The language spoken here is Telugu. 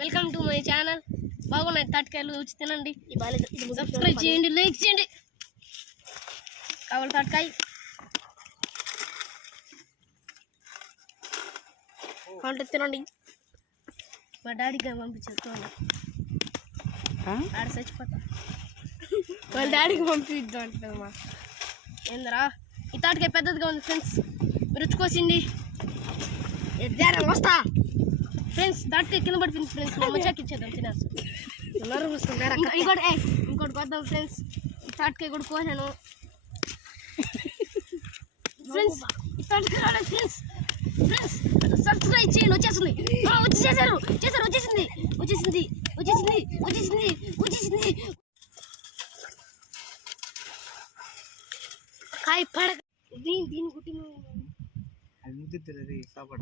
Welcome to my channel. బాగున్నాయి తాటికాయలు, వచ్చి తినండి. సబ్స్క్రైబ్ చేయండి, లైక్ చేయండి. కావాలి తాటికాయ అంటే తినండి. మా డాడీకి పంపించారు, ఆడ చచ్చిపోతా. వాళ్ళ డాడీకి పంపిద్దాం అంటుంది మా. ఏందరా ఈ తాటికాయ పెద్దదిగా ఉంది ఫ్రెండ్స్, రుచుకోసిండి. వస్తా ఫ్రెండ్స్, తాటికాయ కింద పడిపోయింది ఫ్రెండ్స్. మా మచ్చాకి ఇచ్చేద్దాం, తినేస్తాం. ఇంకోటి కొద్దాం ఫ్రెండ్స్. తాటికాయ కూడా కోసాను ఫ్రెండ్స్. తాటికాయ ఫ్రెండ్స్ ఫ్రెండ్స్ సబ్స్క్రైబ్ చేయండి. వచ్చేసింది, వచ్చేసింది. కాయ పడక దీని కుట్టిన అది ముద్దు సాపడ